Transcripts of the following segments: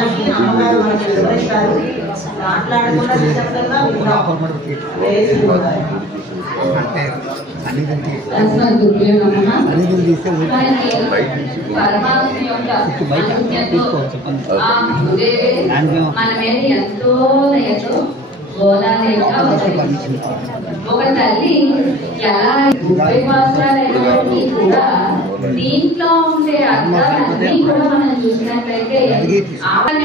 వినడానికి అమ్మగారు మనకి వివరిస్తారు. మాట్లాడకుండా నిశ్శబ్దంగా విందాం. మన మీద ఎంతో దయతో గోదాదేవిగా ఒక తల్లి ఎలా 30 సంవత్సరాలైనప్పటికీ కూడా దీంట్లో ఉండే అర్థాలన్నీ కూడా మనం చూసినట్లయితే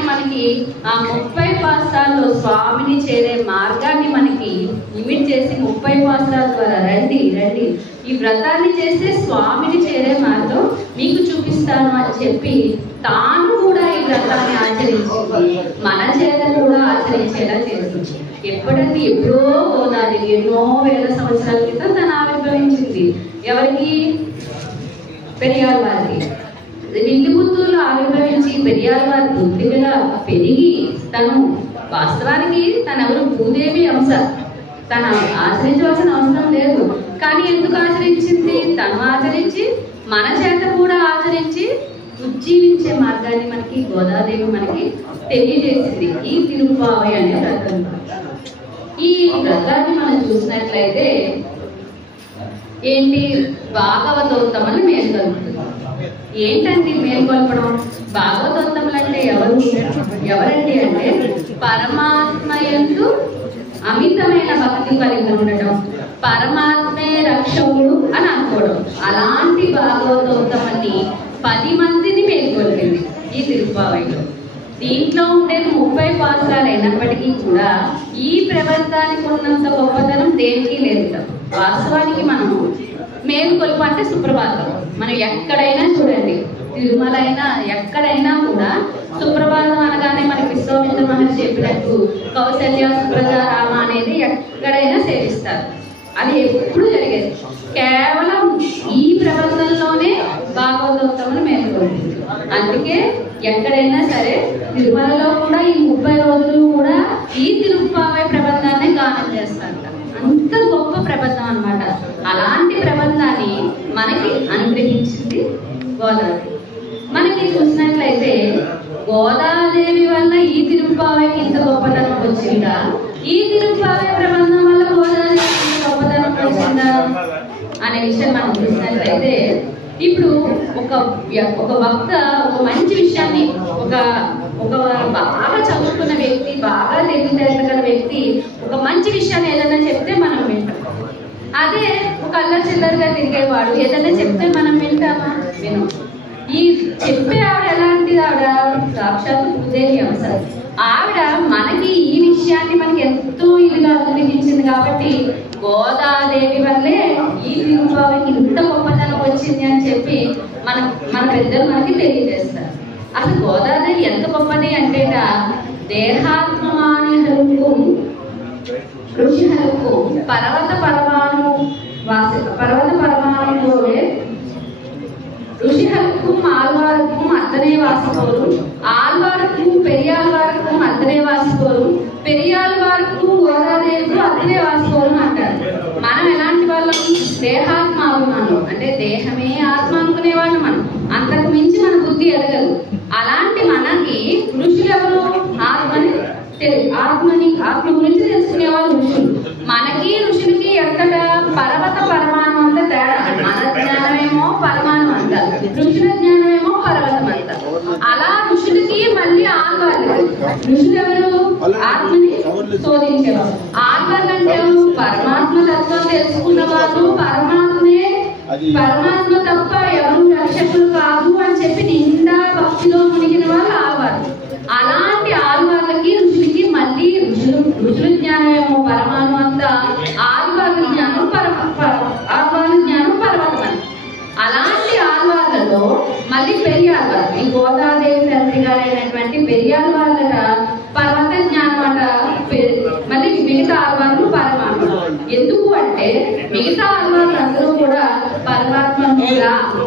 మనకి ఆ 30 పాసాల్లో స్వామిని చేరే మార్గాన్ని మనకి లిమిట్ చేసి 30 పాసాల ద్వారా రండి రండి ఈ వ్రతాన్ని చేస్తే స్వామిని చేరే మార్గం మీకు చూపిస్తాను అని చెప్పి తాను కూడా ఈ వ్రతాన్ని ఆచరించి మన చేత కూడా ఆచరించేలా చేస్తుంది. ఎప్పుడంటే ఎప్పుడో నాది ఎన్నో వేల సంవత్సరాల క్రితం తను ఆవిర్భవించింది. ఎవరికి? పెరియార్ వారికి. విల్లిపుత్తూరులో ఆవిర్భవించి పెరియార్ వారి పుత్రికగా పెరిగి తను వాస్తవానికి తనెవరు భూదేవి అంశ, తను ఆచరించవలసిన అవసరం లేదు. కానీ ఎందుకు ఆచరించింది? తను ఆచరించి మన చేత కూడా ఆచరించి ఉజ్జీవించే మార్గాన్ని మనకి గోదాదేవి మనకి తెలియజేసింది ఈ తిరుప్పావై అనే వ్రతం. ఈ వ్రతాన్ని మనం చూసినట్లయితే ఏంటి? భాగవతోత్తమని మేల్కొల్పుతుంది. ఏంటండి మేల్కొల్పడం? భాగవతోత్తములు అంటే ఎవరండి అంటే పరమాత్మ యందు అమితమైన భక్తి కలిగి ఉండటం, పరమాత్మే రక్షకుడు అని అనుకోవడం. అలాంటి భాగవతోత్తమని 10 మందిని మేల్కొల్పింది ఈ తిరుప్పావైలో. దీంట్లో ఉండేది 30 పాత్రలు అయినప్పటికీ కూడా ఈ ప్రబంధానికి ఉన్నంత గొప్పతనం దేనికి లేదు. వాస్తవానికి మనము మేల్కొల్పు అంటే సుప్రభాతం. మనం ఎక్కడైనా చూడండి, తిరుమల అయినా ఎక్కడైనా కూడా సుప్రభాతం అనగానే మనకి విశ్వామిత్ర మహర్షి చెప్పినట్టు కౌసల్య సుప్రజ రామ అనేది ఎక్కడైనా సేవిస్తారు. అది ఎప్పుడు జరిగేది కేవలం ఈ ప్రబంధంలోనే భాగవతోత్తములు మేల్కొల్పింది. అందుకే ఎక్కడైనా సరే తిరుమలలో కూడా ఈ 30 రోజులు కూడా ఈ తిరుప్పావై ప్రబంధాన్ని గానం చేస్తారు. అంత గొప్ప ప్రబంధం అన్నమాట. అలాంటి ప్రబంధాన్ని మనకి అనుగ్రహించింది గోదాదేవి. మనకి చూసినట్లయితే గోదాదేవి వల్ల ఈ తిరుప్పావైకి ఇంత గొప్పతనం వచ్చిందా? ఈ తిరుప్పావై ప్రబంధం వల్ల గోదాదేవి ఇంత గొప్పతనం వచ్చిందా అనే విషయం మనం చూసినట్లయితే ఇప్పుడు ఒక వక్త ఒక మంచి విషయాన్ని ఒక బాగా చదువుకున్న వ్యక్తి, బాగా తెలివితేటగల వ్యక్తి ఒక మంచి విషయాన్ని ఏదైనా చెప్తే మనం వింటాం. అదే ఒక అల్లరి చిల్లరగా తిరిగేవాడు ఏదైనా చెప్తే మనం వింటామా? వినం. ఈ చెప్పే ఆవిడ ఎలాంటిది? ఆవిడ సాక్షాత్తు భూదేవి అంశ. ఆవిడ మనకి ఈ విషయాన్ని మనకి ఎంతో ఇదిగా అనుగ్రహించింది. కాబట్టి గోదాదేవి వల్లే ఈ తిరుప్పావైకి ఇంత గొప్పతనం వచ్చింది అని చెప్పి మన పెద్దలు మనకి తెలియజేస్తారు. అసలు గోదాదేవి ఎంత గొప్పది అంటే దేహాత్మాని హరుకు ఋషి హరుకు పర్వత పరమాణులోనే ఋషి హరుக்கும் ఆళ్వారుக்கும் అత్తనే వాసిపోరు, ఆళ్వారుக்கும் పెరియాళ్వారుக்கும் అత్తనే వాసిపోరు, పెరియాళ్వారుకు గోదాదేవికు అత్తనే వాసిపోరు అంటారు. మనం ఎలాంటి వాళ్ళం? దేహాత్మ అభిమానం అంటే దేహమే ఆత్మ అనుకునేవాళ్ళు మనం. అంతకు మించి మన బుద్ధి ఎదగదు. అలాంటి మనకి ఋషులు ఎవరు? ఆత్మ గురించి తెలుసుకునేవాళ్ళు ఋషులు. మనకి ఋషులకి ఎక్కడ పర్వత పరమాణం అంత తేడా. మన జ్ఞానమేమో పరమాణం అంట, ఋషుల జ్ఞానమేమో పర్వతం అంట. అలా ఋషులకి మళ్ళీ ఆళ్వార్లు. ఋషులు ఎవరు? ఆత్మని శోధించేవారు. ఆళ్వార్లు అంటే ఎవరు? పరమాత్మ తత్వం తెలుసుకున్న వాళ్ళు. పరమాత్మ తప్ప ఎవరు రక్షకులు కాదు అని చెప్పి నిండా భక్తిలో మునిగిన వాళ్ళు ఆళ్వార్లు. అలాంటి ఆళ్వార్లకి ఋషులకి మళ్ళీ ఋషుల జ్ఞానమేమో పరమాణు అంతా, ఆళ్వార్ల జ్ఞానం పర్వతం. అలాంటి ఆళ్వార్లలో మళ్ళీ పెరియాళ్వారు, ఈ గోదాదేవి తండ్రి గారైనటువంటి పెరియాళ్వార్ల పర్వత జ్ఞానం అట. మళ్ళీ మిగతా ఆళ్వార్లు పరమాత్మ. ఎందుకు అంటే మిగతా ఆళ్వార్లు అందరూ కూడా పరమాత్మ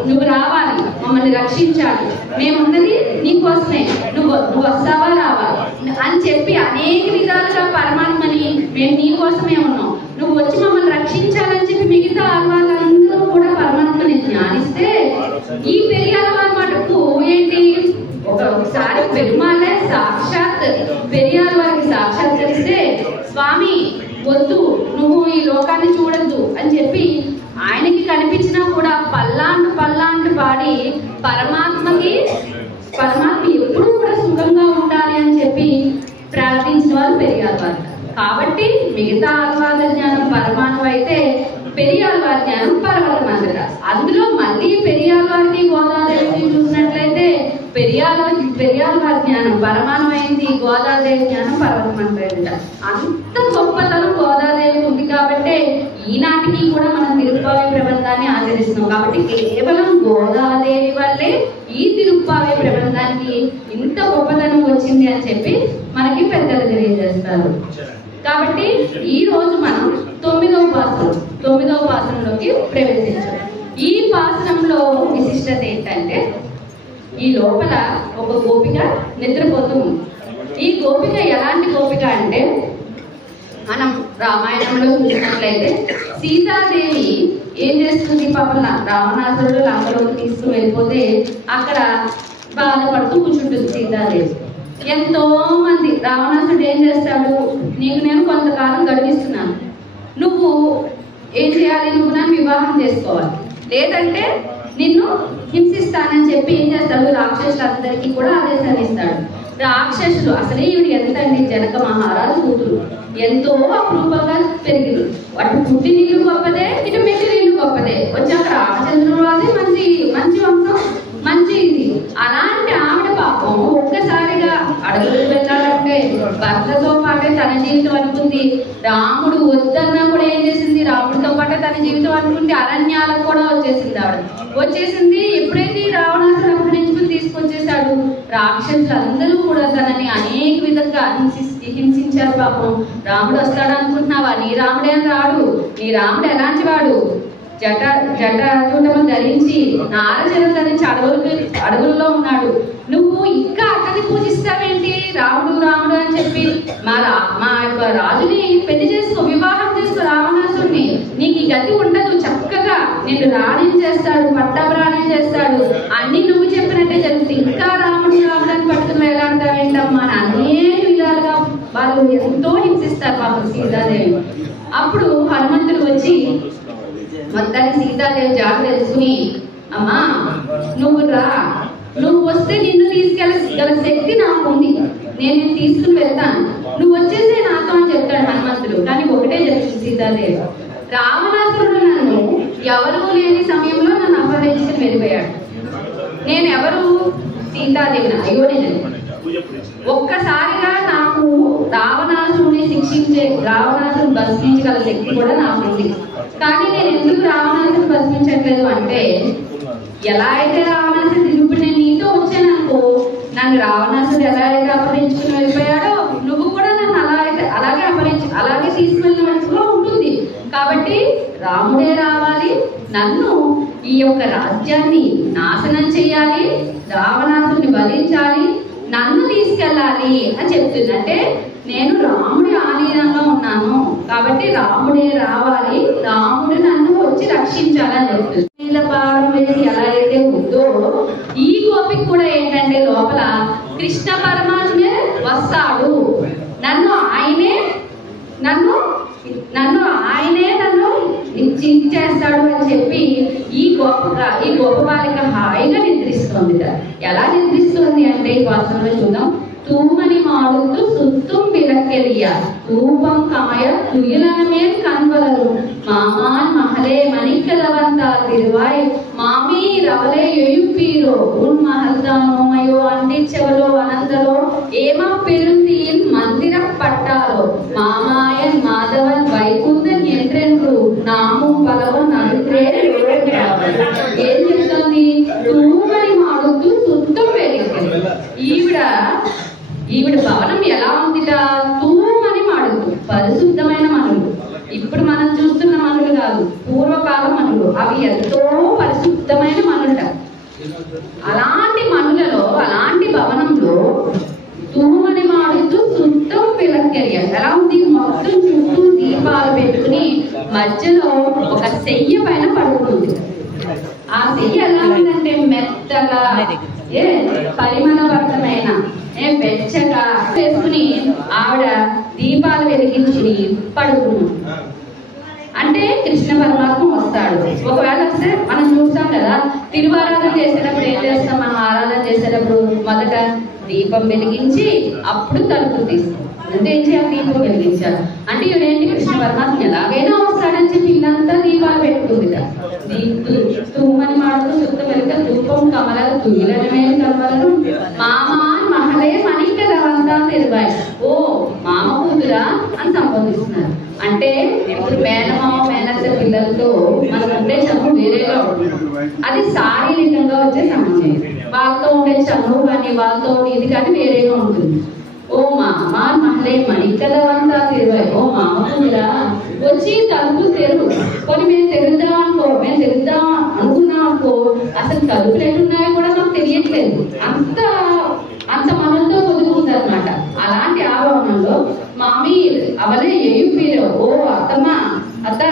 నువ్వు రావాలి, మమ్మల్ని రక్షించాలి, మేమున్నది నీకోసమే, నువ్వు వస్తావా రావాలి అని చెప్పి అనేక విధాలుగా పరమాత్మని మేము నీకోసమే ఉన్నాం, నువ్వు వచ్చి మమ్మల్ని రక్షించాలని చెప్పి మిగతా ఆళ్వార్లందరూ కూడా పరమాత్మని ధ్యానిస్తే ఈ పెరియాళ్వారు మటుకు ఏంటి ఒకసారి పెరుమాళే సాక్షాత్ పెరియార్ వారికి సాక్షాత్కరిస్తే, స్వామి వద్దు, నువ్వు ఈ లోకాన్ని చూడద్దు అని చెప్పి ఆయనకి కనిపించినా కూడా పల్లాంటు పాడి పరమాత్మ ఎప్పుడూ కూడా సుఖంగా ఉండాలి అని చెప్పి ప్రార్థించిన వారు పెరియార్ వారు. కాబట్టి మిగతా ఆళ్వార్ల జ్ఞానం పరమాణు అయితే పెరియార్ వారి జ్ఞానం పరమాత్మ. అందులో మళ్ళీ పెరియార్ వారికి గోదాదేవికి చూసినట్లయితే పెరియార్ వారి జ్ఞానం పరమాణమైంది, గోదాదేవి జ్ఞానం పరమాత్మ. అంత గొప్పతనం గోదాదేవి ఉంది కాబట్టి ఈనాటికి కూడా మనం తిరుప్పావై ప్రబంధాన్ని ఆచరిస్తున్నాం. కాబట్టి కేవలం గోదాదేవి వల్లే ఈ తిరుప్పావై ప్రబంధానికి ఇంత గొప్పతనం వచ్చింది అని చెప్పి మనకి పెద్దలు తెలియజేస్తారు. కాబట్టి ఈ రోజు మనం 9వ పాసనంలోకి ప్రవేశించాం. ఈ పాసనంలో విశిష్టత ఏంటంటే, ఈ లోపల ఒక గోపిక నిద్రపోతూ ఉంది. ఈ గోపిక ఎలాంటి గోపిక అంటే, మనం రామాయణంలో చూసినట్లయితే సీతాదేవి ఏం చేస్తుంది, పాపం రావణాసురుడు లంకలోకి తీసుకుని వెళ్ళిపోతే అక్కడ బాధపడుతూ కూర్చుంటుంది సీతాదేవి. ఎంతో మంది రావణాసుడు ఏం చేస్తాడు, నీకు నేను కొంతకాలం గడిపిస్తున్నాను, నువ్వు ఏం చేయాలి, నువ్వు నన్ను వివాహం చేసుకోవాలి, లేదంటే నిన్ను హింసిస్తానని చెప్పి ఏం చేస్తాడు, రాక్షసులందరికీ కూడా ఆదేశాలు ఇస్తాడు. రాక్షసులు అసలే ఈవిడ ఎంత అండి, జనక మహారాజు కూతురు, ఎంతో అపరూపంగా పెరిగింది. అటు పుట్టి నీళ్ళు గొప్పదే, ఇటు మెట్టి నీళ్ళు గొప్పదే. వచ్చాక రామచంద్రుడు అది మంచి వంశం, మంచి ఇది. అలాంటి ఆవిడ పాపం ఒక్కసారిగా అడుగులు వెళ్ళాలంటే భర్తతో పాటే తన జీవితం అనుకుంది. రాముడు వద్దన్నా కూడా ఏం చేసింది, రాముడితో పాటే తన జీవితం అనుకుంటే అరణ్యాలకు కూడా వచ్చేసింది. ఎప్పుడైతే రావణాసురుడు అపహరించుకుని తీసుకొచ్చేసాడు, రాక్షసులందరూ కూడా తనని అనేక విధంగా హింసించారు. పాపం రాముడు వస్తాడు అనుకుంటున్నావా, నీ రాముడే అని రాడు. నీ రాముడు ఎలాంటి వాడు, జటాజూటము ధరించి నారచరం ధరించి అడవుల్లో ఉన్నాడు. నువ్వు ఇంకా అతన్ని పూజిస్తావేంటి, రాముడు అని చెప్పి మా యొక్క రాజుని పెళ్లి చేసుకో, వివాహం చేసుకో రావణాసుడిని, నీకు ఈ గతి ఉండదు, చక్కగా నిన్ను రాణిని చేస్తాడు, పట్టాభరాణి చేస్తాడు, అన్ని నువ్వు చెప్పినట్టే జరుగుతుంది. ఇంకా రాముడు అని పట్టుకుని వేలాడతావేంటమ్మా అని అనేక విధాలుగా వాళ్ళు ఎంతో హింసిస్తారు పాపం సీతాదేవి. అప్పుడు హనుమంతుడు వచ్చి మొత్తాన్ని సీతాదేవి జాడ తెలుసుకుని, అమ్మా నువ్వు రా, నువ్వు వస్తే నిన్ను తీసుకెళ్ళగల శక్తి నాకు ఉంది, నేను తీసుకుని వెళ్తాను, నువ్వు వచ్చేసే నాతో అని చెప్తాడు హనుమంతుడు. కానీ ఒకటే చెప్తుంది సీతాదేవి, రావణాసురుడు నన్ను ఎవరు లేని సమయంలో నన్ను అపహరించుకుని వెళ్ళిపోయాడు. నేను ఎవరు, సీతాదేవిని, అయ్యో నేను ఒక్కసారిగా నాకు రావణాసురుని రావణాసురుని భస్మించగల శక్తి కూడా నాకు ఉంది. కానీ నేను ఎందుకు రావణాసురుని భస్మించట్లేదు అంటే, ఎలా అయితే రావణాసురుడు, ఇప్పుడు నేను నీతో వచ్చాననుకో, నన్ను రావణాసురుడు ఎలా అయితే అపహరించుకుని వెళ్ళిపోయాడో నువ్వు కూడా నన్ను అలాగే తీసుకెళ్ళిన మనసులో ఉంటుంది. కాబట్టి రాముడే రావాలి, నన్ను ఈ యొక్క రాజ్యాన్ని నాశనం చేయాలి, రావణాసురుని వధించాలి, నన్ను తీసుకెళ్ళాలి అని చెప్తుంది. అంటే నేను రాముడి ఆధీనంలో ఉన్నాను కాబట్టి రాముడే రావాలి, రాముడు నన్ను వచ్చి రక్షించాలని చెప్తుంది. పారం వేసి ఎలా అయితే ఉందో ఈ గోపిక కూడా ఏంటంటే, లోపల కృష్ణ పరమాత్మే వస్తాడు, నన్ను ఆయనే నన్ను చేస్తాడు అని చెప్పి ఈ గొప్ప బాలిక హాయిగా నిద్రిస్తుంది. ఎలా నిద్రిస్తుంది అంటే ఈ వాసనలో చూద్దాం. தூமணி மாடுத்து சுத்தும் விளக்கெரிய ரூபம் கமய துயிலனமேல் கண்வளரும் மாமான் மகளே மணிக்கலவந்தார் திருவாய் மாமி ரவலே எழுப்பீரோ உன் மகள்தானோமையோ அண்டிச்சவளோ அனந்தலோ ஏமா பெருந்தியில் மந்திரப்பட்டாரோ மாமாயன் மாதவன் வைகுந்தன் என்றென்று நாமும் பலவும் நடுக்கிறே. ఏం చెప్తుంది? తూమని మాడుతూ సుత్తం వెలిగింది. ఈవిడ భవనం ఎలా ఉందిట? తూమని మాడుతూ పరిశుద్ధమైన మనులు. ఇప్పుడు మనం చూస్తున్న మనులు కాదు, పూర్వకాల మనులు. అవి ఎంతో పరిశుద్ధమైన మనులట. అలాంటి మనులలో, అలాంటి భవనంలో తూమని మాడుతూ సుత్తం పిలక్కెరియ ఎలా ఉంది? మొత్తం చుట్టూ దీపాలు పెట్టుకుని మధ్యలో ఒక శయ్య పైన పడుకుంది. ఆ శయ్య ఎలా ఉందంటే మెత్తగా పరిమళభరితమైన దీపాలు వెలిగించి పడుకున్నాం. అంటే కృష్ణ పరమాత్మ వస్తాడు. ఒకవేళ వస్తే మనం చూస్తాం కదా, తిరువారాధన చేసేటప్పుడు ఏం చేస్తాం, మనం ఆరాధన చేసేటప్పుడు మొదట దీపం వెలిగించి అప్పుడు తలుపులు తీస్తాం. అంటే ఏం చేయాలి, దీపం వెలిగించాలి. అంటే ఇదేంటి, కృష్ణ పరమాత్మ ఎలాగైనా వస్తాడని చెప్పి ఇల్లంతా దీపాలు పెట్టుకుంది. తూమని మాటలు శుద్ధ వెనుక ధూపం కమలాలు తుయ్యలనమైన కమలను మామా మహలే మణిక రవంతా తెరువాయి. ఓ మామ కూతురా అని సంబోధిస్తున్నారు. అంటే ఇప్పుడు మేనమామ మేనత్త పిల్లలతో మనం ఉండే చదువు వేరేగా ఉంటుంది. అది శారీరకంగా వచ్చే సంబంధం. వాళ్ళతో ఉండే చదువు కానీ వాళ్ళతో ఇది కానీ వేరేగా ఉంటుంది. ఓ మామ మహలే మణికలవంతా తెరువాయి. ఓ మామ కూతురా వచ్చి తలుపు తెరు. కొన్ని మేము తెరుద్దాం అనుకున్నాం అనుకో, అసలు తలుపులు ఎట్టున్నాయో కూడా నాకు తెలియట్లేదు. అంత మనతో కుదురుతుంది అనమాట. అలాంటి ఆభరణంలో మామీ అవలే ఏయుపీరో. ఓ అత్తమ్మా అత్త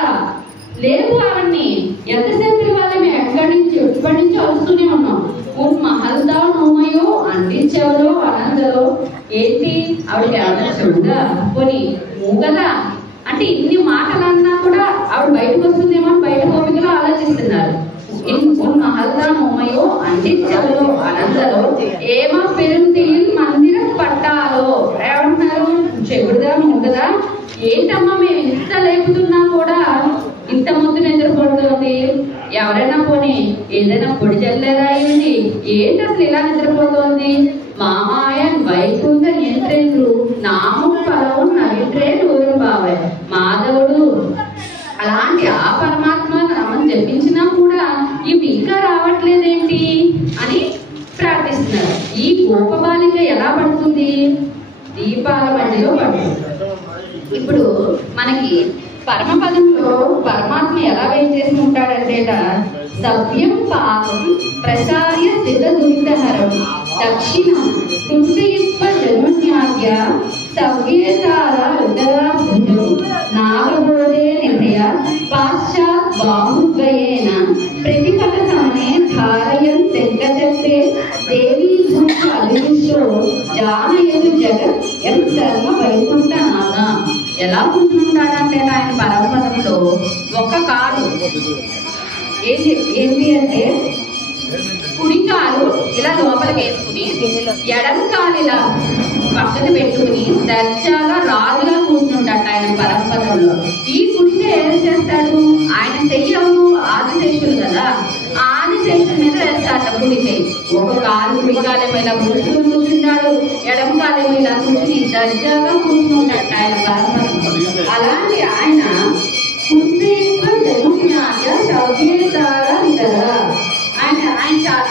లేదు ఆవిడ్ని ఎంతసేపు ఇవ్వాలి, మేము ఎప్పటి నుంచి వస్తూనే ఉన్నాం. మహల్దా నోమయో అంటించేవరో అనందరో ఏంటి ఆవిడకి ఏమన్నా చెడుగా పోనీ మూగదా అంటే ఇన్ని మాటలన్నా కూడా ఆవిడ బయటకు వస్తుందేమో బయట కోపికలో ఆలోచిస్తున్నారు. మహల్దా నోమయో అంటించేవరో అనందరో ఏమో పెరుగు మందిర పట్టాలో ఏమంటున్నారు, చెడుదా మూగదా ఏంటమ్మా మేము ఇంత లేపుతున్నా కూడా ఇంత ముందు నిద్రపోతుంది. ఎవరైనా పోనీ ఏదైనా పొడి చల్లేదా ఏంటి, ఏంటి అసలు ఇలా నిద్రపోతుంది. మామాయన్ వైకుంఠ నియంత్రేంద్రు నామం పలవం నవిట్రే నూరు బావే మాధవుడు. అలాంటి ఆ పరమాత్మ నామం జపించినా కూడా ఇవి ఇంకా రావట్లేదేంటి అని ప్రార్థిస్తున్నారు. ఈ గోపబాలిక ఎలా పడుతుంది, దీపాల మధ్యలో పడుతుంది. ఇప్పుడు మనకి పరమపదంలో పరమాత్మ ఎలా వేం చేసి ఉంటాడంటేట, సవ్యం పాపం ప్రచార్య స్థిత దురితహరం దక్షిణం తుండయిత్వ జన్మన్యాద్య సవ్యేతార ఉదరాభుజం నాగబోధే నిర్ణయ పాశ్చాత్ బాహుద్వయేన ప్రతిపట సమనే ధారయం శంఖచక్రే దేవీ భూష అభిషో జానయతు జగత్ ఎం శర్మ వైకుంఠ నాగా. ఎలా కూర్చుంటాడంటే ఆయన పరమపదంలో ఒక కాలు ఏంటి అంటే కుడి కాలు ఇలా లోపలికి వేసుకుని ఎడమ కాలు ఇలా పక్కన పెట్టుకుని దర్జాగా రాజుగా కూర్చుంటాడు ఆయన పరమపదంలో. ఈ కుడితే ఏం చేస్తాడు, ఆయన చెయ్యవు ఆదిశేషుడు కదా, ఆదిశేషుడి మీద వేస్తాడు కుడి చెయ్యి. ఒక కాలు కుడి కాలేమో ఇలా కూర్చుంటాడు, ఎడమ కాలేమో ఇలా కూర్చుని దర్జాగా కూర్చుంటాడు ఆయన పరమపదంలో. అలాంటి ఆయన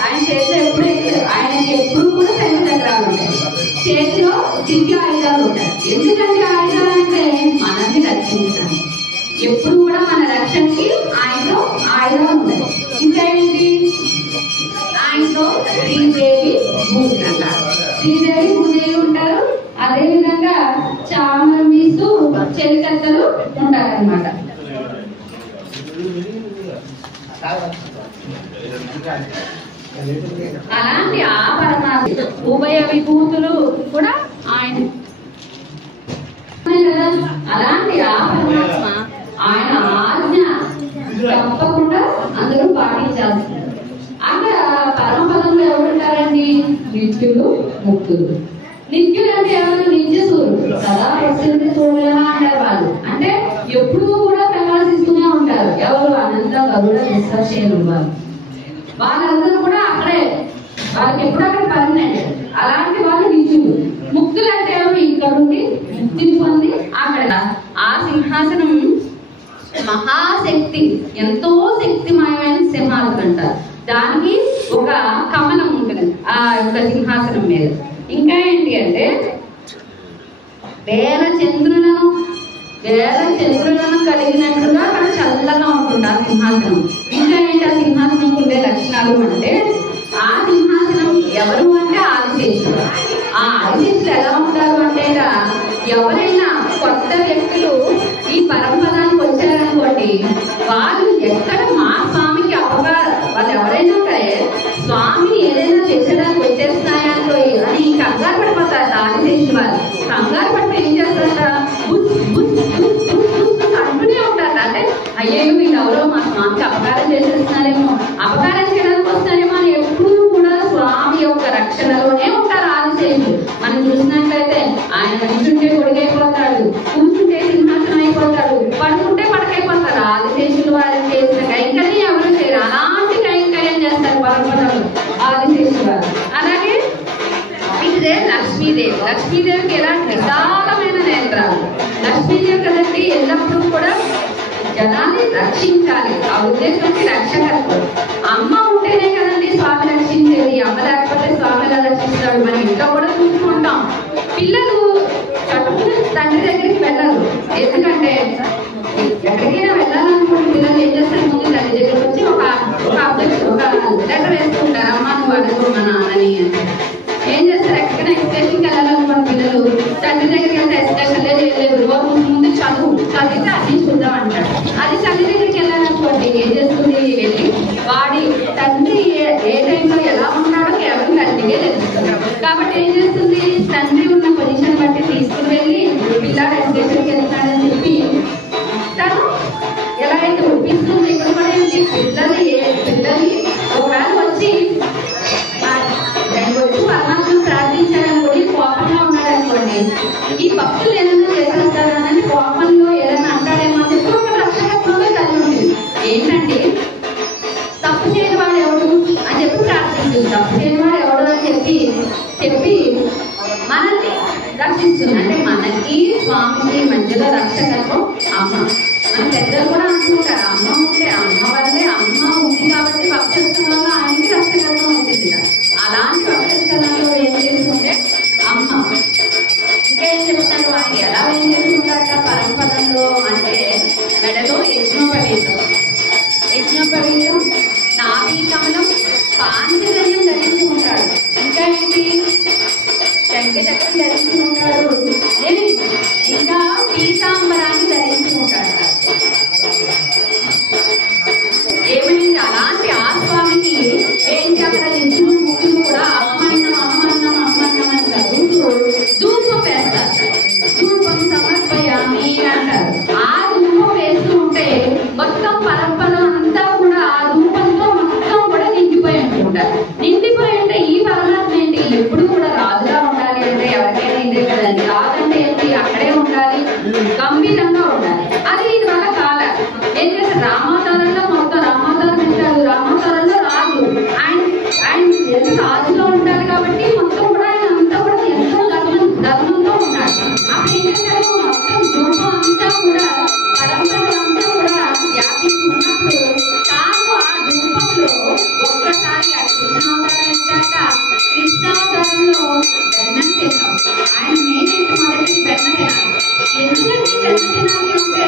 ఆయన చేతిలో ఆయనకి ఎప్పుడు కూడా శంఖ చక్రాలు ఉంటాయి, చేతిలో దివ్య ఆయుధాలు ఉంటాయి. ఎందుకంటే ఆయుధాలు అంటే మనల్ని రక్షించాలి. ఎప్పుడు కూడా మన రక్షణకి ఆయనలో ఆయుధాలు ఉంటాయి. ఇంకా ఏంటి, ఆయనతో శ్రీదేవి భూదేవి ఉంటారు. అదే విధంగా చామరమీసు చెలికత్తలు ఉంటారన్నమాట. అలాంటి ఆ పరమాత్మ ఉభయ విభూతులు కూడా ఆయన. అలాంటి ఆ పరమాత్మ ఆయన ఆజ్ఞ తప్పకుండా అందరూ పాటించాల్సింది. అక్కడ పరమపదంలో ఎవరుంటారండి, నిత్యులు ముక్తులు. నిత్యులు అంటే ఎవరు, నిత్య సూర్యుడు సదా ప్రసిద్ధి సూర్య అంటారు వాళ్ళు. అంటే ఎప్పుడూ కూడా ప్రకాశిస్తూనే ఉంటారు. ఎవరు, అనంత గరుడ విశ్వశేనులు వాళ్ళు. వాళ్ళందరూ కూడా అక్కడే, వాళ్ళకి ఎప్పుడు అక్కడ పర్మనెంట్. అలాంటి వాళ్ళు నిత్యులు. ముక్తులు అంటే ఎవరు, ఇక్కడ ఉండి ముక్తిని పొంది అక్కడ ఆ సింహాసనం మహాశక్తి, ఎంతో శక్తిమయమైన సింహాసనం అంటారు. దానికి ఒక కమలం ఉంటుంది ఆ యొక్క సింహాసనం మీద. ఇంకా ఏంటి అంటే వేల చంద్రులను కలిగినట్టుగా అక్కడ చల్లగా ఉంటుంది ఆ సింహాసనం. ఇంకా ఏంటి ఆ సింహాసనం ఉండే లక్షణాలు అంటే, ఆ సింహాసనం ఎవరు అంటే ఆదిశేషుడు. ఆ ఆదిశేషులు ఎలా ఉంటారు అంటే, ఎవరైనా కొత్త వ్యక్తులు ఈ పరమపదానికి వచ్చారనుకోండి, వాళ్ళు ఎక్కడ మా స్వామికి వాళ్ళు ఎవరైనా సరే స్వామి ఏదైనా తెచ్చడానికి వచ్చేస్తున్నాయనుకో అని కంగారు పడిపోతారు. ఆదిశేషులు వాళ్ళు కంగారు పడితే ఏం చేస్తారట, అంటూనే ఉంటారు. అంటే అయ్యో వీళ్ళెవరో మా స్వామికి అపకారం చేసేస్తున్నారేమో, అపకారం చేయడానికి వస్తున్నారేమో అని ఎప్పుడూ కూడా స్వామి యొక్క రక్షణలోనే ఉంటారు ఆదిశేషుడు. మనం చూసినట్లయితే ఆయన నిల్చుంటే కొడుకైపోతాడు, కూర్చుంటే సింహాసనం అయిపోతాడు, పడుకుంటే పడకైపోతారు. ఆదిశేషుడు వారికి చేసిన కైంకర్యం ఎవరు చేయరు, అలాంటి కైంకర్యం చేస్తారు పరమపదలు ఆదిశేషుడు వారు. అలాగే ఇదే లక్ష్మీదేవి. లక్ష్మీదేవికి ఎలాంటి విశాలమైన నేత్రాలు. లక్ష్మీదేవి కదండి ఎల్లప్పుడూ కూడా జనాన్ని రక్షించాలి, ఆ ఉద్దేశంకి రక్షకత్వం. అమ్మ ఉంటేనే కదండి స్వామి రక్షించేది, అమ్మ లేకపోతే స్వామి ఎలా రక్షిస్తాడు. మన ఇంట్లో కూడా చూసుకుంటాం, పిల్లలు తండ్రి దగ్గరికి వెళ్ళరు. ఎందుకంటే ఎక్కడికైనా వెళ్ళాలనుకుంటే పిల్లలు ఏం చేస్తారు, ముందు తండ్రి దగ్గరికి వచ్చి ఒక లెటర్ వేసుకుంటారు, అమ్మ నువ్వు అడుగు మా నాన్నని. ఏం చేస్తారు, ఎక్కడికైనా ఎక్స్టేషన్కి వెళ్ళాలనుకున్న పిల్లలు తండ్రి దగ్గరికి వెళ్తే ఎక్స్టేషన్ లేదు, ముందు చదివితే అన్ని చూద్దాం అంటాడు. అది తండ్రి దగ్గరికి వెళ్ళాలనుకోండి ఏం చేస్తుంది, వెళ్ళి వాడి తండ్రి ఏ టైంలో ఎలా ఉన్నాడో కేవలం తండ్రికే తెలుస్తుంది. కాబట్టి ఏం చేస్తుంది, తండ్రి ఉన్న పొజిషన్ బట్టి తీసుకుని వెళ్ళి పిల్లాడు ఎక్స్టేషన్కి వెళ్తాడని చెప్పి తను ఎలా అయితే ఒప్పిస్తుంది. ఇక్కడ కూడా ఏంటి, పిల్లల్ని ఒకవేళ వచ్చి పరమాత్మను ప్రార్థించాడనుకోండి, కోపంలో ఉన్నాడనుకోండి, ఈ భక్తులు ఏదైనా చేసేస్తారని కోపంలో ఏదైనా అంటాడేమో అని చెప్పి ఒక రక్షకత్వంలో కలిగి ఉంటుంది. ఏంటంటే తప్పు చేయని వాడు ఎవడు అని చెప్పి ప్రార్థిస్తుంది, తప్పు చేయని వాడు ఎవడు అని చెప్పి మనల్ని రక్షిస్తుంది. అంటే మనకి స్వామికి మధ్యలో రక్షకత్వం అమ్మ. మన పెద్దలు కూడా అనుకుంటారు, అమ్మ ఉంటే అమ్మ వల్లే, అమ్మ ఉంది కాబట్టి వక్షస్థలంలో ఆయనకి రక్షకత్వం వచ్చింది. అలాంటి వక్షస్థలంలో ఏం చేసుకుంటే అమ్మ. ఇంకేం చెప్తారు, ఆయన ఎలా ఏం చేసుకుంటారట పరమపదంలో అంటే మెడలో యజ్ఞోపవీతం, నాభీకమలం, పాంచజన్యం ధరించి ఉంటాడు. ఇంకా ఏంటి, శంఖ చక్రం ధరించి ఉంటాడు, ఇంకా పీతాంబరాన్ని ధరించి ఉంటాడు. ఏమైంది, అలాంటి ఆ స్వామికి ఏంటి అక్కడ ఇద్దరు ముగ్గురు కూడా అమ్మన్నం అని చదువుతూ ధూపం వేస్తారు. ధూపం సమర్పయామి అంటారు. ఆ ధూపం వేస్తూ ఉంటే మొత్తం పరంపర అంతా కూడా ఆ ధూపంతో మొత్తం కూడా నిండిపోయి ఉంటుంటారు. నిండిపోయి ఉంటే ఈ పరమాత్మ ఏంటి ఎప్పుడు కూడా రాజుగా ఉండాలి అంటే ఎవరికైనా ఇదే కదండి. రాజంటే ఏంటి అక్కడే ఉండాలి, గంభీరంగా ఉండాలి. అది ఇది వల్ల కాల ఏం చేస్తారు, రామావతారంలో మొత్తం రామావతారం ఉంటాడు, రామావతారంలో రాజు ఆయన రాజులో ఉండాలి కాబట్టి మొత్తం కూడా ఆయన అంతా కూడా ఎంతో ధర్మంతో ఉన్నాడు. అప్పుడు ఏం చేశారు, మొత్తం ధూపం అంతా కూడా పరంపర అంతా కూడా వ్యాపించుకున్నప్పుడు తాను ఆ ధూపంలో ఒక్కసారి ఆ కృష్ణావతారం ఏంటంట, కృష్ణావతారంలో బెన్నం తిన్నాం. ఆయన నేనేంటి మొదటి బెన్నం తినాలి. ఎందుకంటే బెన్నం తినాలి అంటే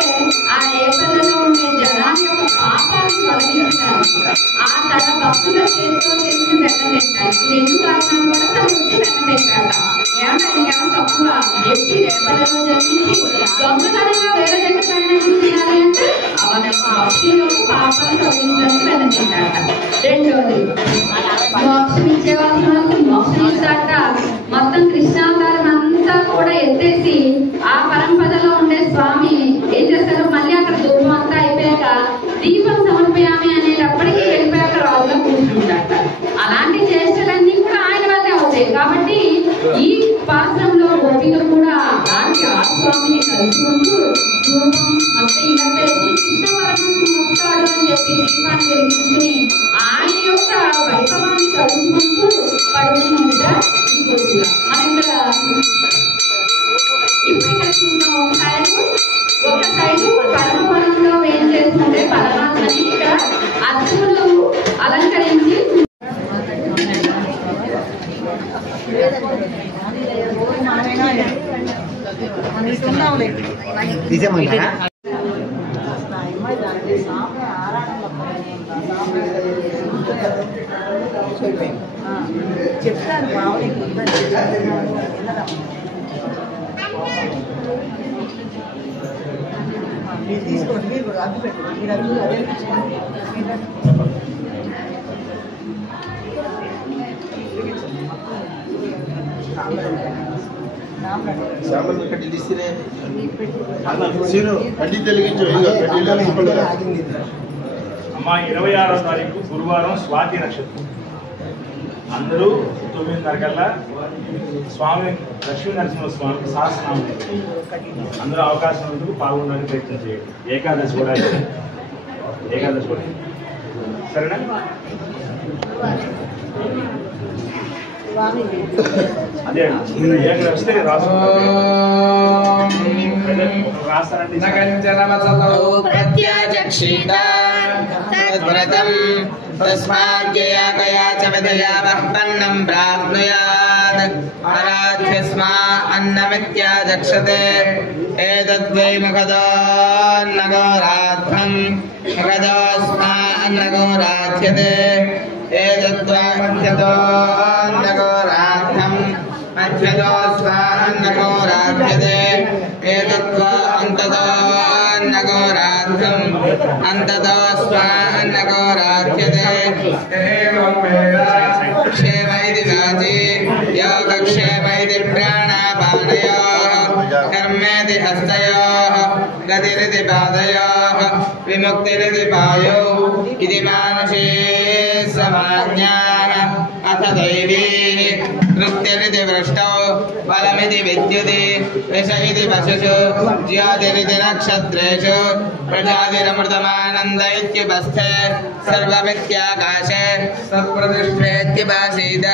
ఆ రేపల్లలో ఉండే జనాన్ని యొక్క పాపాన్ని తొలగించడానికి, ఆ తన భక్తుల చేతితో చేసిన బెన్నం తింటారు. ఈ రెండు కారణాలు కూడా తను వచ్చి బెన్నం తింటాడు. ఏమన్నా ఇంకేమో తక్కువ వచ్చి రేపల్లలో జన్మించి దొంగతనంగా వేరే దగ్గర పైన తినాలి అంటే అవన భక్తుల పాపాన్ని తొలగించడానికి బెన్నం తింటాడు. రెండోది మోక్షం ఇచ్చే వాళ్ళకి మోక్షం ఇస్తాట. మొత్తం కృష్ణావతారం అంతా కూడా ఎత్తేసి ఆ పరంపదలో ఉండే స్వామి ఏం చేస్తారు, మళ్ళీ అక్కడ ధూపం అంతా అయిపోయాక దీపం సమర్పయామి అనేటప్పటికీ వెళ్ళిపోయాక రాజులో కూర్చుంటాట. అలాంటి చేష్టలన్నీ కూడా ఆయన వల్లే అవుతాయి. కాబట్టి ఈ పాత్రంలో గోపికలు కూడా అలాంటి ఆ స్వామిని కలుసుకుంటూ ధూపం మొత్తం ఇదంతా కృష్ణ పరమాత్మ వస్తాడు అని చెప్పి దీపాన్ని వెలిగించుకుని ఆయన యొక్క వైభవాన్ని కలుసుకుంటూ పడుతుంట ఈ గోపిక. మనం ఇప్పుడు ఇక్కడ చూద్దాం. ఒక సైడు పరమపదంలో ఏం చేస్తుంటే పరమాత్మని ఇక్కడ అర్చకులు అలంకరించి చెప్తాను మామూలు మీరు తీసుకోండి, మీరు అడ్డు పెట్టండి, మీరు అడ్డు అదే తీసుకోండి. అమ్మా 26వ తారీఖు గురువారం స్వాతి నక్షత్రం. అందరూ 9:30 కల్లా స్వామి లక్ష్మీ నరసింహస్వామి సహస్రనామం అందరూ అవకాశం ఉన్నందుకు పాల్గొనడానికి ప్రయత్నం చేయండి. ఏకాదశి కూడా సరేనా? అదే వస్తే రాస్తారండి. తస్మాజ్ఞయాకయా చ విదయా వహ్పన్నం ప్రాప్నుయాత్ ఆరాధ్యస్మా అన్నమిత్యాదక్షతే ఏతద్వై ముఖదోన్నగోరాధ్వం ముఖదోస్మా అన్నగోరాధ్యతే ఏతద్వై మధ్యదోన్నగోరాధ్వం మధ్యదోస్మా అన్నగోరాధ్యతే ఏతద్వా అంతదోన్నగోరాధ్వం అంతదోస్మా అన్నగోరాధ్యతే क्षेमैति वाचि योगक्षेमैति प्राणापानयोः कर्मेति हस्तयोः गतिरिति पादयोः विमुक्तिरिति पायौ इति मानसे समाज्ञाः अथ दैवी कृत्यरिति वृष्टौ बलमिति विद्युति यश इति पशुषु ज्योतिरिति नक्षत्रेषु प्रजातिरमृतमानन्द इत्युपस्थे सर्वमित्याकाशे सत्प्रतिष्ठेत्युपासीत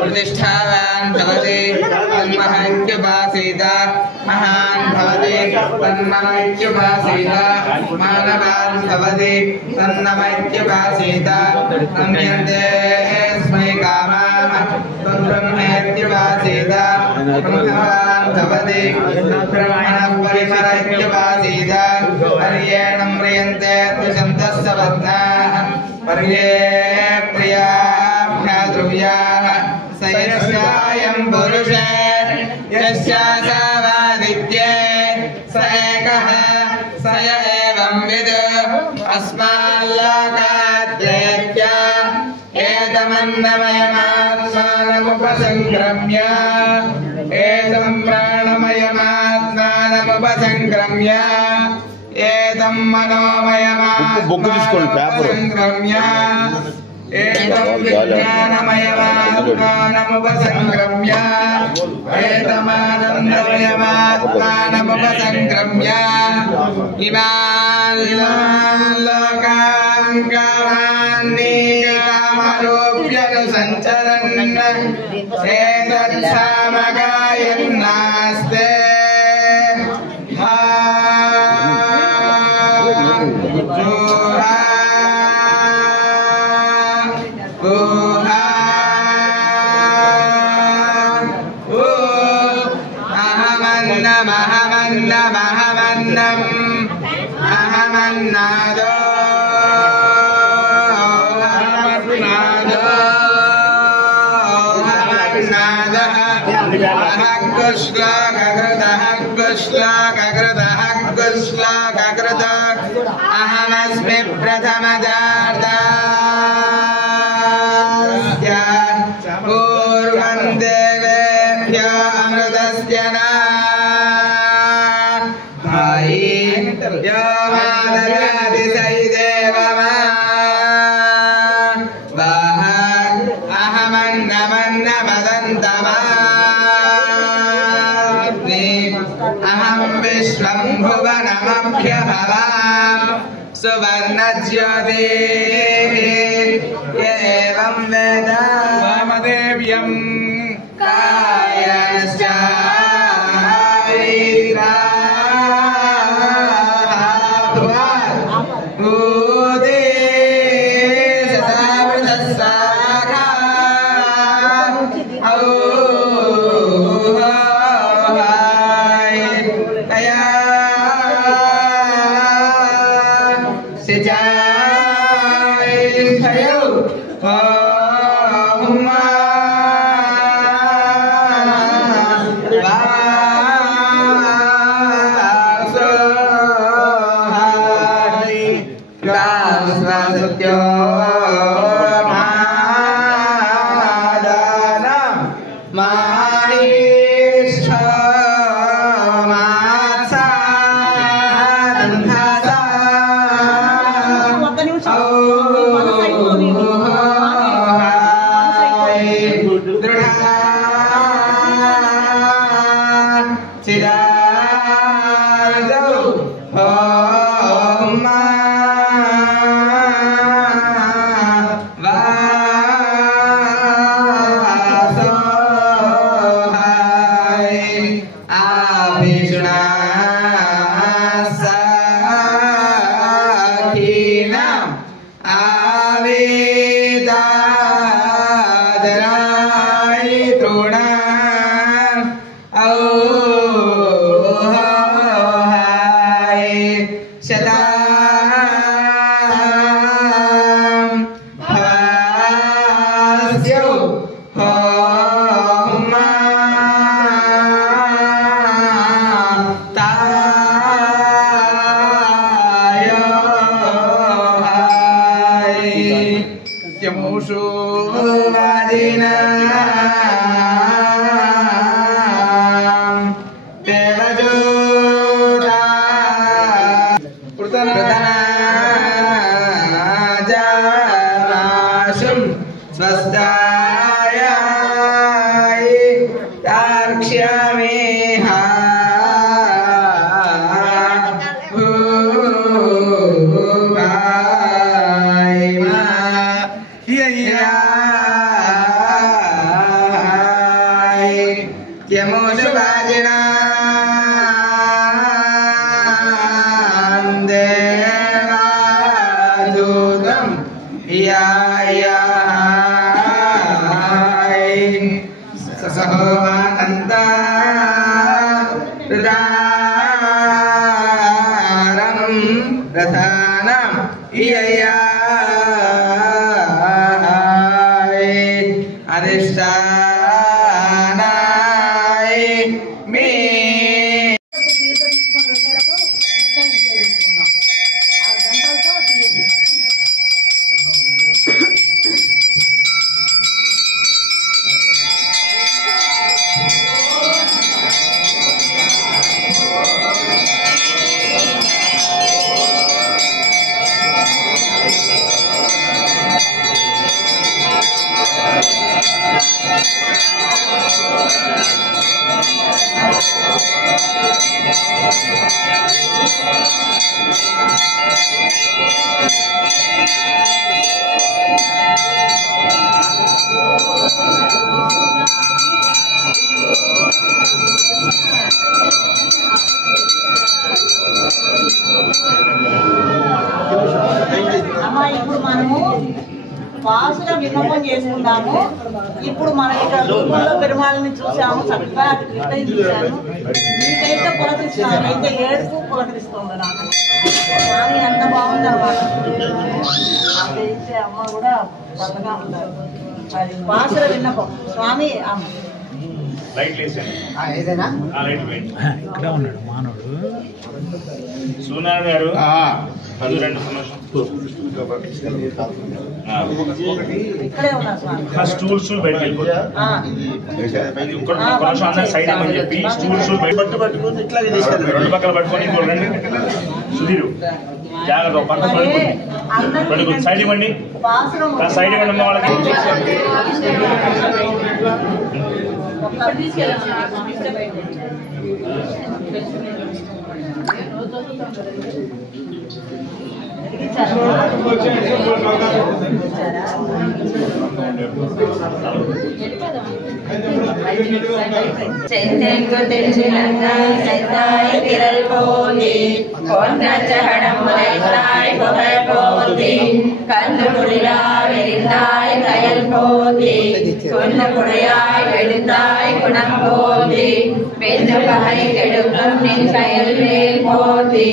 प्रतिष्ठावान् भवति तन्मः इत्युपासीत महान् भवति तन्मः इत्युपासीत मानवान् भवति तन्नम इत्युपासीत नम्यन्ते स्मै कामाः तद्ब्रह्मेत्युपासीत ब्रह्मवान् भवति ब्रह्मणः परिमर इत्युपासीत पर्येण म्रियन्ते द्विषन्तः सपत्नाः पर्ये प्रियाभ्या ध्रुव्याः स यस्यायं पुरुषे यस्यासावादित्ये स एकः स य एवं विद् अस्माल्लोकाद्येत्य एतमन्नमयमात्मानमुपसङ्क्रम्य एतं प्राणमयमात्मानमुपसङ्क्रम्य एतं मनोमयमात्मानमुपसङ्क्रम्य एतं विज्ञानमयमात्मानमुपसङ्क्रम्य एतमानन्दमयमात्मानमुपसङ्क्रम्य इमान् लोकान् कामान्निकामरूप्यनुसञ्चरन् एतत्सामगायन्नास्ते अहमन्नादो श्लोककृत अहमस्मि प्रथमजार्दास्य पूर्वं देवेभ्यो अमृतस्य न यो मादयाति सैदेवमा वाह अहमन्नमन्नमदन्तमाग्नि अहं विश्वं भुवनमभ्यभवाम् सुवर्णज्योतिः य एवं वेद वामदेव्यं कायश्च Mahisha चिदादौ ॐ वासोहाय आभिषुणा साखीनाम् आवेदादराय तृणा औहाय शतां भास्यौ ॐ तायोहाय यमुषो वादिनां देवजोता कृतनाजानाशं स्वस्ताय तार्क्ष्यामेहा रथानाम् इययाय अधिष्ठानाय मे తీర్థ తీసుకొని వెళ్ళేటప్పుడు ఇంకా తీసుకుందాం ఆ గంటలతో తీయదు. అమ్మ ఇప్పుడు మనము వాసుల విన్నపం చేసుకుందాము. ఇప్పుడు మనం ఇక్కడ రూపంలో పెరుమాళ్ళని చూసాము, చక్కగా కృష్ణని చూశాను. మీకైతే పులకరిస్తున్నాను, అయితే ఏడుపు పులకరిస్తుంది నాకు. స్వామి ఎంత బాగుందన్నమాట. నాకైతే అమ్మ కూడా చక్కగా ఉంటారు. అది వాసుల విన్నపం. స్వామి లైట్ వేసాను. ఏదైనా లైట్ వేయండి. ఇక్కడ ఉన్నాడు మానవుడు. సూనారాయణ గారు అది 2 సంవత్సరం ఇక్కడే ఉన్నారు స్వామి. స్టూల్స్ బయట వెళ్ళిపోతారు. ఆ. కొంచెం సైడ్ అని చెప్పి స్టూల్స్ బయట పట్టుకొని ఇట్లా రెండు పక్కల పట్టుకొని ఇంకో రండి. సుధీరు జాగ్రత్త పక్క పడుకోండి. సైడ్ ఇవ్వండి, సైడ్ ఇవ్వండి అమ్మ వాళ్ళకి. చెందెంగు తెలిసినంత సైతాయి తిరల్ పోలి కొన్నచహడం రైతాయి కొహై పోలి కన్ను కుడియాய் వెరిందాయి కయల్ పోలి కొన్ను కుడియాய் వెడిందాయి குணம் போதி பெண்ணு பகை கெடுக்கும் நின் கயல் மேல் போதி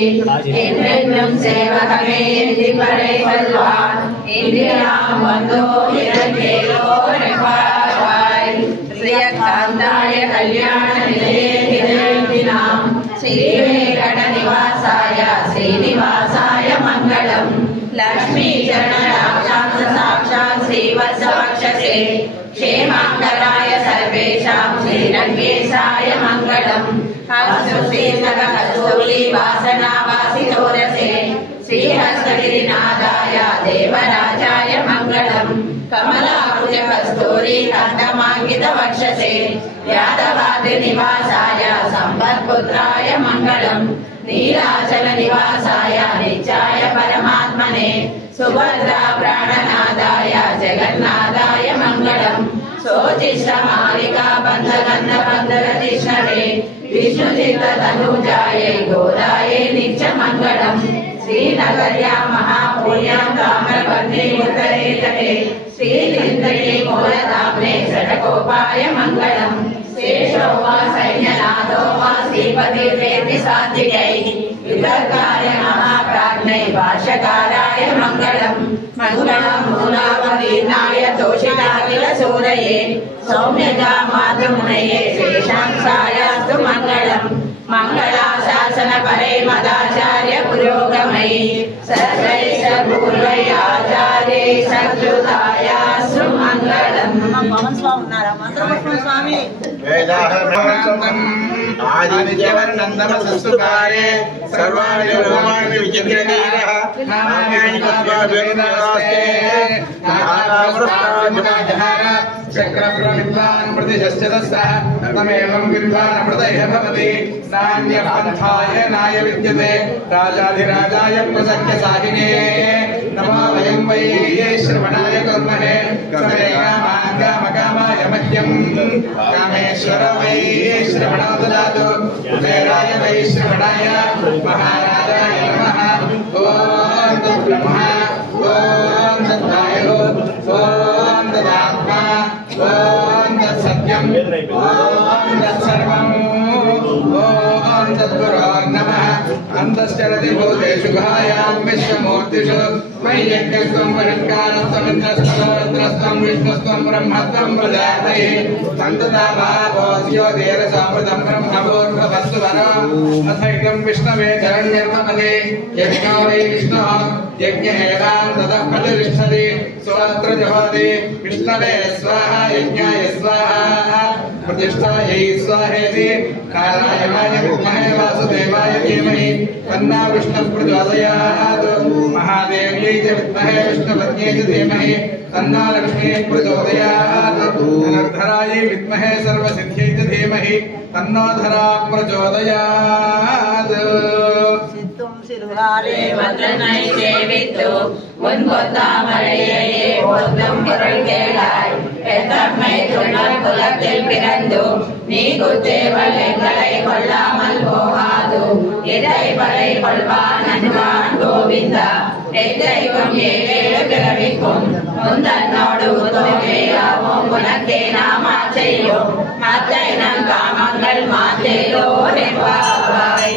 என்னென்னும் சேவகமே எந்தி படை வல்வான் இந்தியாம் வந்தோ இறங்கேலோ ரெப்பாய் श्रियकान्ताय कल्याण निलयेनां श्रीवेंकट निवासाय श्रीनिवासाय मंगलम लक्ष्मी चरण राक्षस साक्षात् श्रीवत्सवक्षसे क्षेमांगराय सर्वेषां श्रीरंगेशाय मंगलम अस्तु श्रीसखकस्तूरी वासनावासितोरसे श्रीहस्तगिरिनाथाय देवराजाय मंगलम कमलाकुज कस्तूरी कंठमांकित वक्षसे यादवाद्रि निवासाय संपर्क पुत्राय मङ्गलम् नीलाचल निवासाय नित्याय परमात्मने सुभद्रा प्राणनादाय जगन्नाथाय मङ्गलम् सोचिष्ट मालिका बन्धगन्ध बन्धरतिष्ठते विष्णुचित्त तनुजाय गोदाय नित्यमङ्गलम् श्रीनगर्या महापुण्यां ताम्रपर्णे उत्तरे तटे श्रीचिन्तये मूलधाम्ने षट्कोपाय मङ्गलम् शेषो वा सैन्यनाथो वा श्रीपतिर्वेति सात्विकैः वितर्काय महाप्राज्ञै भाष्यकाराय मङ्गलम् मङ्गलम् मूलावतीर्णाय तोषिताखिलसूरये सौम्यजा मातृमुनये शेषांसायास्तु मङ्गलम् मङ्गलाशासनपरे मदाचार्य पुरोगमयि सर्वैः पूर्वै आचार्यै सकृतायास्तु मङ्गलम् పవన్ స్వామి ఉన్నారా? మంత్రపుష్పం స్వామి आदित्यवर्णन्दमसुकारे सर्वाणि रूपाणि विचित्रनीरः नामानि तद्वावेदास्ते चक्रप्रविद्वान् प्रतिशश्चतस्रः तमेवं विद्वान् प्रदयः भवति नान्यपन्थाय नाय विद्यते राजाधिराजाय प्रसख्यसाहिने नमो वयं वै श्रवणाय कुर्महे कामाय मह्यम् कामेश्वर वै श्रवणो ददातु कुबेराय वै श्रवणाय महाराजाय नमः ॐ तद्ब्रह्मा ॐ तद्वायुः ॐ तदात्मा ॐ तत्सत्यम् ॐ तत्सर्वम् ॐ तद्गुरो नमः अन्तश्चरति भूतेषु गुहायां विश्वमूर्तिषु वैयज्ञस्त्वं परिष्कारस्त्वमिन्द्रस्त्वं विष्णुस्त्वं ब्रह्मत्वं प्रजापतिः सन्तता महाभोज्योतिरसामृतं ब्रह्मपूर्ववस्तु वनो अथैकं विष्णवे शरण्यर्मपदे यज्ञो वै विष्णुः यज्ञ एवां ततः प्रतिष्ठति स्वत्र जहोति विष्णवे स्वाहा यज्ञाय स्वाहा प्रतिष्ठायै स्वाहेति नारायणाय विद्महे वासुदेवाय धीमहि तन्नो विष्णुः प्रचोदयात् महादेव्यै च विद्महे विष्णुपत्न्यै च धीमहि तन्नो लक्ष्मीः प्रचोदयात् धनर्धरायै विद्महे सर्वसिद्ध्यै च धीमहि तन्नो धरा प्रचोदयात् సిద్ధం సిరుహారే மதுரை சேவித்து முன்பொத்தாமரையே ஒத்தம் பொருள் கேளாய் பெத்தம்மை துணர் குலத்தில் பிறந்து நீ குத்தேவல் எங்களை கொள்ளாமல் போகாது இதை படை கொள்வான் அன்பான் கோவிந்தா எத்தைக்கும் ஏழேழு பிறவிக்கும் முந்தன்னோடு உதவியாவும் உனக்கே நாமா செய்யும் மத்தை நம் காமங்கள் மாத்தேலோ நிர்வாவாய்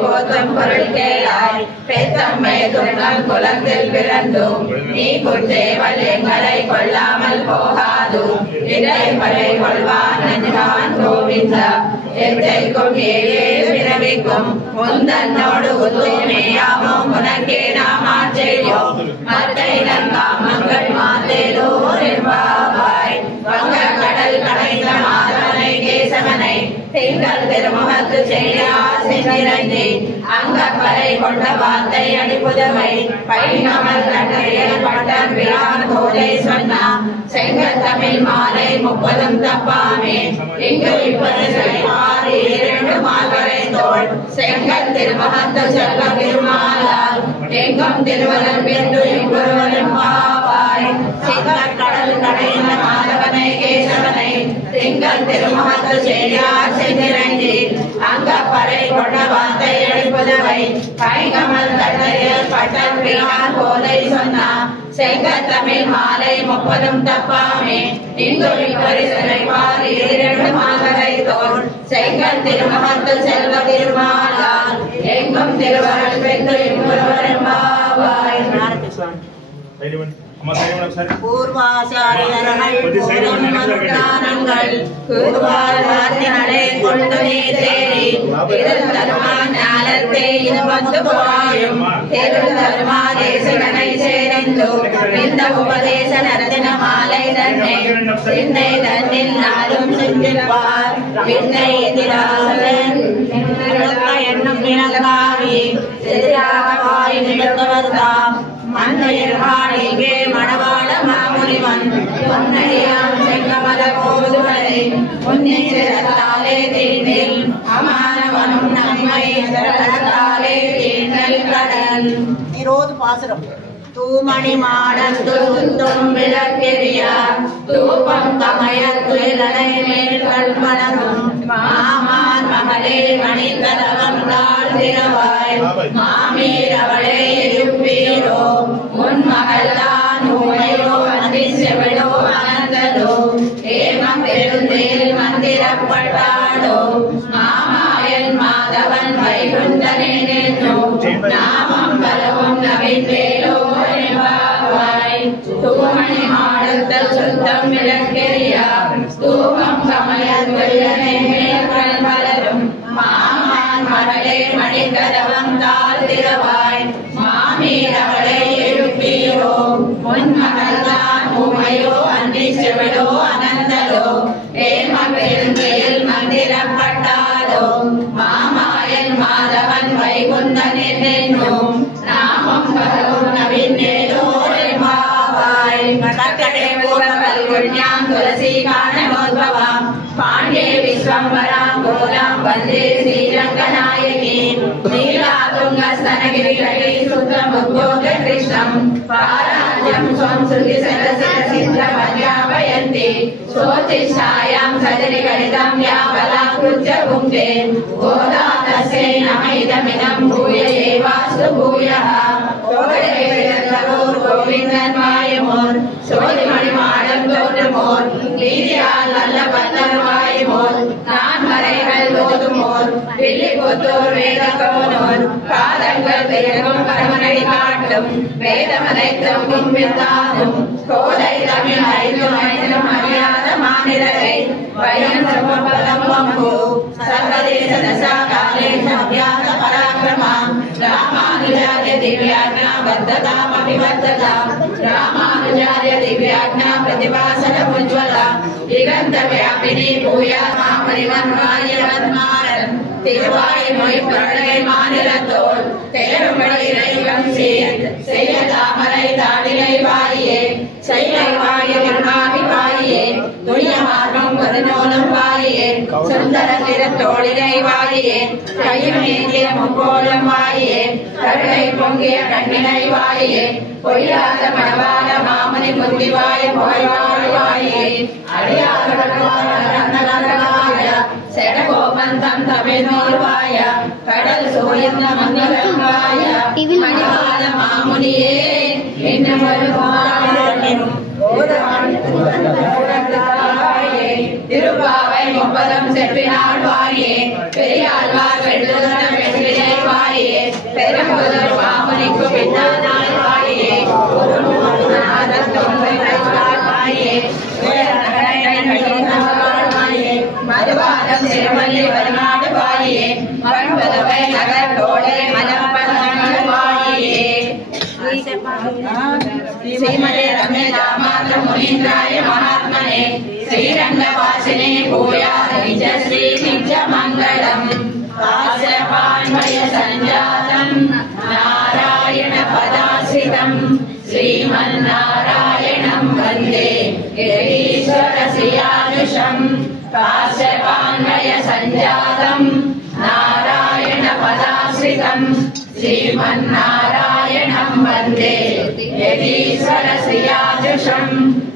போத்தம் பொருள் கேளாய் பெத்தம்மை துணர் குலத்தில் பிறந்தும் நீ குற்றேவல் எங்களை கொள்ளாமல் போகாது இதை படை கொள்வான் அன்பான் கோவிந்தா எத்தைக்கும் ஏழேழு பிறவிக்கும் முந்தன்னோடு உதவியாவும் உனக்கே நாமா செய்யும் மத்தை நம் காமங்கள் மாத்தேலோ நிர்வாவாய் வங்க கடல் கடைந்த மாதவனை கேசவனை திங்கள் திருமுகத்து செய்யாசி அங்கப்பறை கொண்ட வார்த்தை அடிப்புதவை பைனமல் கண்டையில் பட்டன் பிரான் போதை சொன்னா செங்கல் தமிழ் மாலை 30 தப்பாமே இங்கு 20 இரண்டு மால்வரை தோல் செங்கல் திருமுகத்து செல்வ திருமாலால் எங்கும் திருவரம் பிந்து இங்குருவரும் பாவாய் சிங்கக் கடல் கடைந்த மாதவனை கேசவனை திங்கள் திருமுகத்து செய்யார் செஞ்சிரஞ்சி அங்கப்பறை கொண்ட வார்த்தை அடிப்புதவை கைகமல் தண்டையில் பட்டன் பிரான் போதை சொன்னா செங்கல் தமிழ் மாலை 30 தப்பாமே இங்கு பரிசனைவார் இரண்டு மாதரை தோல் செங்கல் திருமுகத்து செல்வ திருமாலால் எங்கும் திருவருள் பெற்று இங்குருவரும் பாவாய் பூர்வாச்சாரியர்கள் பூர்வாச்சாரங்களை கொண்டு தேறி திருத்தருமான் ஞானத்தை இது வந்து போயும் திருத்தருமாதேசகனை சேர்ந்து இந்த உபதேச நரதின மாலை தன்னை சின்னை தன்னில் நாளும் சென்றிருப்பார் பின்னை எதிராசன் எண்ணம் வினகாவி எதிராகவாய் நிகழ்ந்தவர்தாம் மண்ணிற்காணிகே மணவாள மாமுனிவன் பொன்னையாம் செங்கமல கோதுமலை பொன்னிச்சிரத்தாலே தீ பாசுரம். தூமணி மாடத்து தும் விளக்கெரியா தூபம் கமயத்துயிலனை மேல் மலரும் மாமான் மகளே மணிக்கதவம் தாழ்ந்திரவாய் மாமீரவளே எழுப்பீரோ உன் மகள்தான் உமையோ அந்தி செவிடோ அனந்ததோ ஏமம் பெருந்தேல் மந்திரப்பட்டாடோ மாமாயன் மாதவன் வைகுந்தனே நின்னோ நாமம் பலவும் நவிந்தேலோ தூமணி மாடத்த சுத்தம் விளக்கெரியா தூபம் கமயத்துயிலனை மேல் மலரும் மாமான் மகளே மணிக்கதவம் தாழ்ந்திரவாய் மாமீரவளை எழுப்பீரோ உன் மகள்தான் உமையோ அந்தி செவிடோ அனந்ததோ ஏம பெருந்தேல் மந்திரப்பட்டாலோ மாமாயன் மாதவன் வைகுந்தனே நின்னும் நாமம் பலவும் நவிந்தேலோ கட்டடே பூர்வகல்குண்யாம் துளசி காரணோத்பவாம் பாண்டே விஸ்வம்பராம் கோலாம் வந்தே ஸ்ரீரங்கநாயகீம் நீலாதுங்கஸ்தனகிரிகணே சுத்தமுத்யோக கிருஷ்ணம் பாராஜ்யம் ஸ்வம் ஸ்ருதி சரசித சித்தமத்யாபயந்தி சோதிஷ்டாயாம் சஜனி கணிதம் யாவலாकृत्य புங்கே கோதா தஸ்யை நம இதமிதம் பூய ஏவாஸ்து பூயः கோவிந்தன் வாயுமோர் சோதிமணி மாடம் தோன்றுமோர் நீதியால் நல்ல பந்தர் வாயுமோர் நான் மறைகள் தோதுமோர் வில்லி புத்தூர் வேதகோனோர் பாதங்கள் திறக்கும் பரமனடி காட்டும் வேதமதைத்தும் கும்பித்தாகும் கோதை தமிழ் ஐந்தும் ஐந்திலும் அறியாத மாநிலரை வயம் சர்வபலம் வம்பு சர்வதேச தசா காலேஷ அபியாச பராக்கிரமாம் ராமானுஜாரிய திவ்யாக்ஞா பத்ததாம் அபிவர்த்ததாம் ராமானுஜாரிய திவ்யாக்ஞா பிரதிபாசன உஜ்வலா திகந்த வியாபினி பூயா மாமரிவன்மாயவன்மாரன் திருவாய்மொழி பிரளய மாநிலத்தோல் தேரும்படி இறைவன் செய்ய தாமரை தாடிலை வாயே செயலை வாய திருமாவி வாயே துணிய மார்பம் பதினோலம் வாயே சுந்தர திறத்தோழிலை வாயே கையில் ஏந்திய முக்கோலம் வாயே கருணை பொங்கிய கண்ணினை வாயே பொய்யாத மனவாள மாமணி முந்திவாய போய்வாழ் வாயே அடியார்களாய செடகோபந்தம் தமிழ்நூர்வாய கடல் சூழ்ந்த மந்திரவாய மணிவாத மாமுனியே என்று திருப்பாவை முப்பதம் செப்பினாள் வாயே பெரியாழ்வார் வெள்ளுதனம் வெற்றிலை வாயே பெரும்புதல் மாமுனிக்கு பின்னாள் வாயே மதுவாதம் திருமல்லி வருநாடு வாயே மண்பதவை நகர் தோடை மலப்பதங்கள் வாயே श्रीमते रमे दामात्र मुनीन्द्राय महात्मने श्रीरंगवासिने भूया निज श्री निज मंगलम आश्रपान्वय संजातम नारायण पदाश्रितम श्रीमन्नारायणं वन्दे गिरीश्वर श्रियानुषं आश्रपान्वय संजातम नारायण पदाश्रितम श्रीमन्नारायणं वन्दे यदीश्वर श्रियाजुषं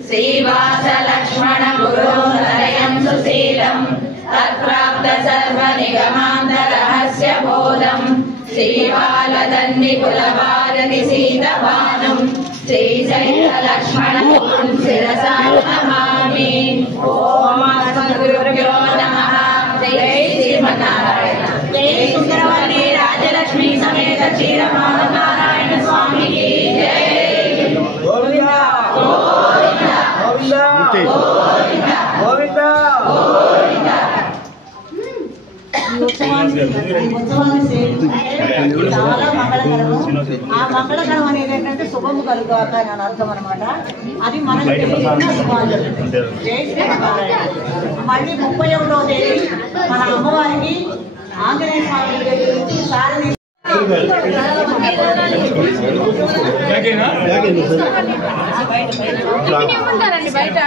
श्रीवास लक्ष्मण गुरोदरयं सुशीलं तत्प्राप्त सर्वनिगमान्त रहस्य बोधं श्रीबालदन्नि कुलभारति सीतभानुं श्रीचैत्र लक्ष्मण शिरसा नमामि ओम अस्मद्गुरुभ्यो नमः जय श्रीमन्नारायण जय सुंदरवने राजलक्ष्मी समेत क्षीरपादनारायण स्वामी की जय गोविंदा गोविंदा गोविंदा गोविंदा गोविंदा చాలా మంగళకరము. ఆ మంగళకరం అనేది ఏంటంటే శుభము కలుగాక అని అర్థం అనమాట. అది మనకి తెలియని శుభాలు. జై శ్రీమన్నారాయణ. మళ్ళీ 31వ తేదీ మన అమ్మవారికి ఆంజనేయ స్వామి గురించి సారథి బయట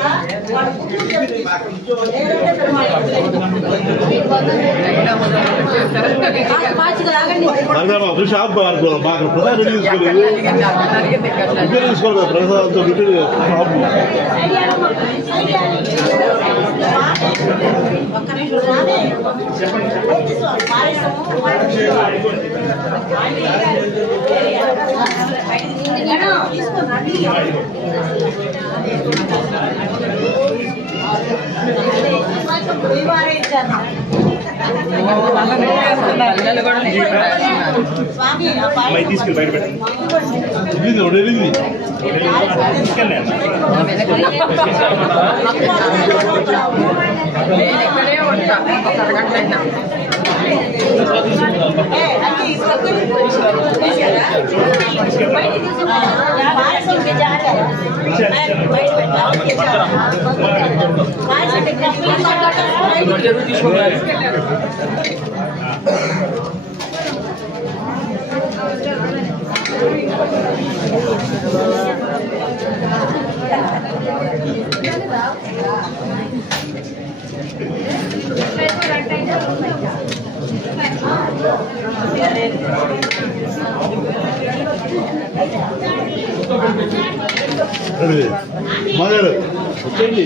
కదా వాడు పుట్టిన చెప్పింది లేదంటే పెరుమాళ్ ఒక్క నిమిషం రానే అమ్మాయి తీసుకెళ్ళి బయట పెట్టండి ఇక్కడే ఉంటా ఒక అరగంట అయినా మగారు రండి